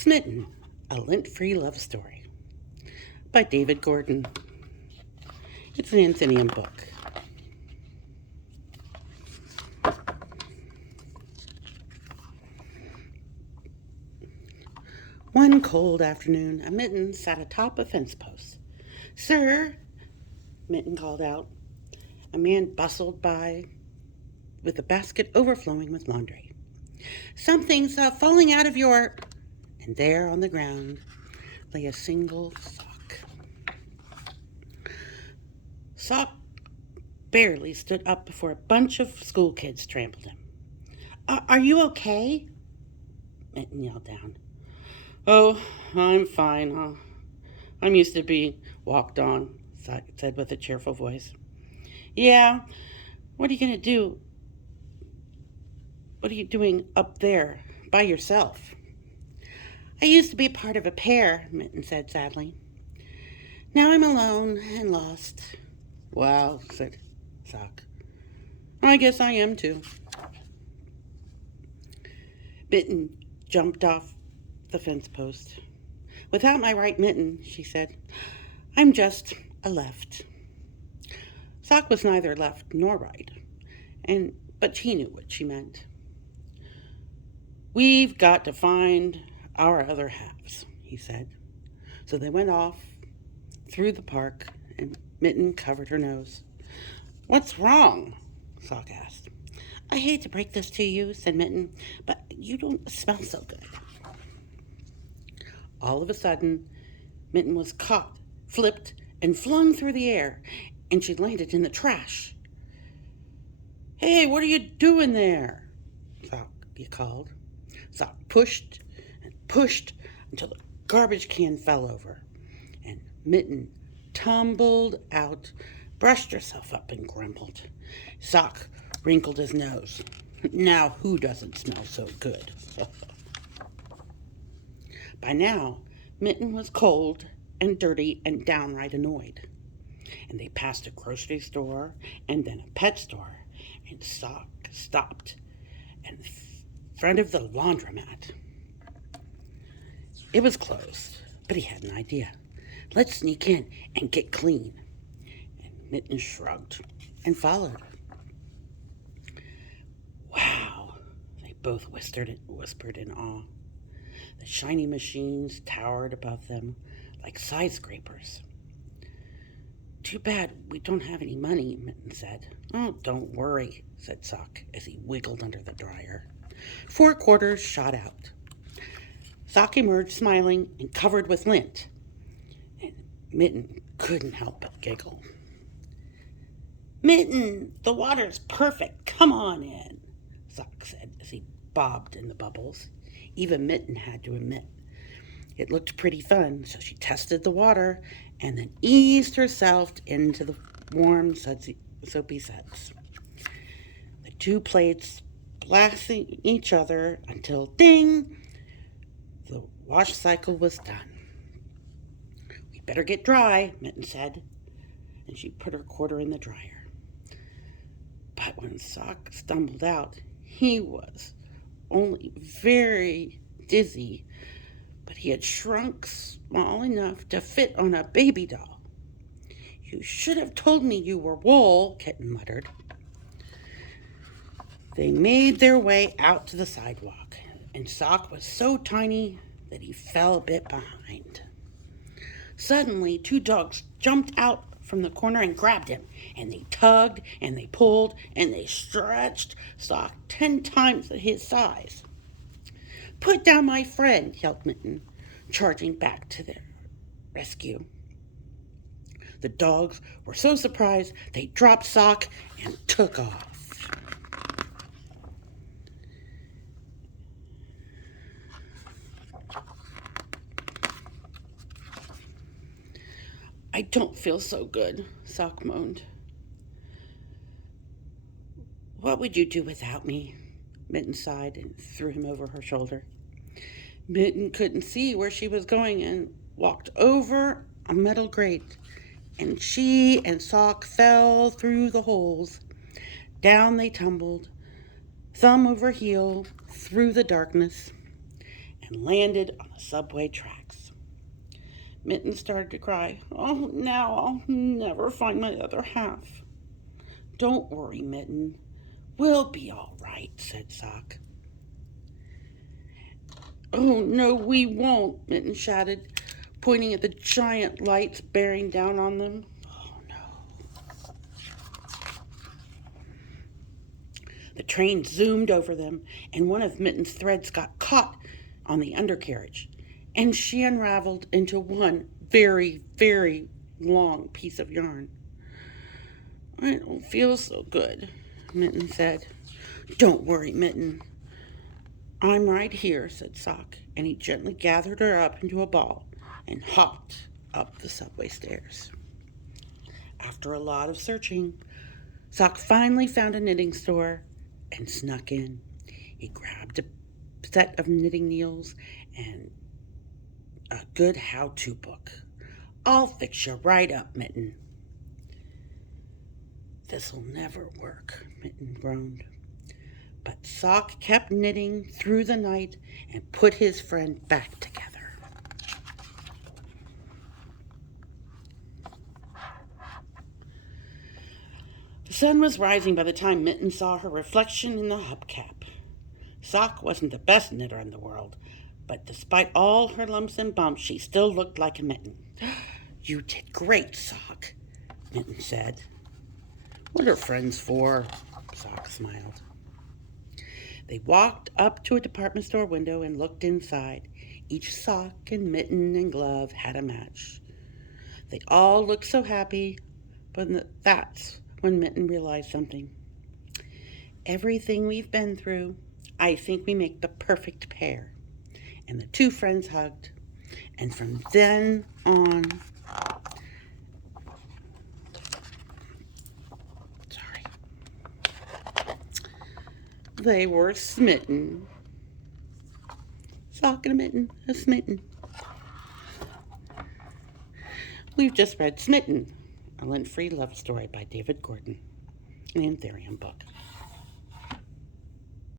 Smitten, a lint-free love story by David Gordon. It's an Atheneum book. One cold afternoon, a Mitten sat atop a fence post. "Sir," Mitten called out. A man bustled by with a basket overflowing with laundry. "Something's falling out of your..." And there on the ground lay a single sock. Sock barely stood up before a bunch of school kids trampled him. Are you okay?" Mitten yelled down. "Oh, I'm fine. I'm used to being walked on," Sock said with a cheerful voice. "Yeah, what are you going to do? What are you doing up there by yourself?" "I used to be part of a pair," Mitten said sadly. "Now I'm alone and lost." "Wow," said Sock. "I guess I am too." Mitten jumped off the fence post. "Without my right mitten," she said, "I'm just a left." Sock was neither left nor right, but he knew what she meant. "We've got to find our other halves," he said. So they went off through the park, and Mitten covered her nose. "What's wrong?" Sock asked. "I hate to break this to you," said Mitten, "but you don't smell so good." All of a sudden, Mitten was caught, flipped, and flung through the air, and she landed in the trash. "Hey, what are you doing there?" Sock called. Sock pushed and pushed until the garbage can fell over, and Mitten tumbled out, brushed herself up, and grumbled. Sock wrinkled his nose. "Now who doesn't smell so good?" By now, Mitten was cold and dirty and downright annoyed. And they passed a grocery store and then a pet store, and Sock stopped in front of the laundromat. It was closed, but he had an idea. "Let's sneak in and get clean." And Mitten shrugged and followed. "Wow," they both whispered in awe. The shiny machines towered above them like skyscrapers. "Too bad we don't have any money," Mitten said. "Oh, don't worry," said Sock as he wiggled under the dryer. 4 quarters shot out. Sock emerged smiling and covered with lint, and Mitten couldn't help but giggle. "Mitten, the water's perfect. Come on in," Sock said as he bobbed in the bubbles. Even Mitten had to admit it looked pretty fun, so she tested the water and then eased herself into the warm, soapy suds. The 2 plates blasting each other until, ding, the wash cycle was done. "We better get dry," Mitten said, and she put her quarter in the dryer. But when Sock stumbled out, he was only very dizzy, but he had shrunk small enough to fit on a baby doll. "You should have told me you were wool," Kitten muttered. They made their way out to the sidewalk, and Sock was so tiny that he fell a bit behind. Suddenly, 2 dogs jumped out from the corner and grabbed him, and they tugged, and they pulled, and they stretched Sock 10 times his size. "Put down my friend," yelled Mitten, charging back to their rescue. The dogs were so surprised they dropped Sock and took off. "I don't feel so good," Sock moaned. "What would you do without me?" Mitten sighed and threw him over her shoulder. Mitten couldn't see where she was going and walked over a metal grate, and she and Sock fell through the holes. Down they tumbled, thumb over heel, through the darkness. And and landed on the subway tracks. Mitten started to cry. Oh, now I'll never find my other half. Don't worry, Mitten. We'll be all right, said Sock. Oh, no, we won't, Mitten shouted, pointing at the giant lights bearing down on them. Oh, no. The train zoomed over them, and one of Mitten's threads got caught on the undercarriage, and she unraveled into one very, very long piece of yarn. I don't feel so good, Mitten said. Don't worry, Mitten. I'm right here, said Sock, and he gently gathered her up into a ball and hopped up the subway stairs. After a lot of searching, Sock finally found a knitting store and snuck in. He grabbed a set of knitting needles and a good how-to book. I'll fix you right up, Mitten. This'll never work, Mitten groaned. But Sock kept knitting through the night and put his friend back together. The sun was rising by the time Mitten saw her reflection in the hubcap. Sock wasn't the best knitter in the world, but despite all her lumps and bumps, she still looked like a Mitten. You did great, Sock, Mitten said. What are friends for? Sock smiled. They walked up to a department store window and looked inside. Each sock and mitten and glove had a match. They all looked so happy, but that's when Mitten realized something. Everything we've been through, I think we make the perfect pair. And the two friends hugged. And from then on, they were smitten. Sock and a mitten, a smitten. We've just read Smitten, a lint-free love story by David Gordon, an Atheneum book.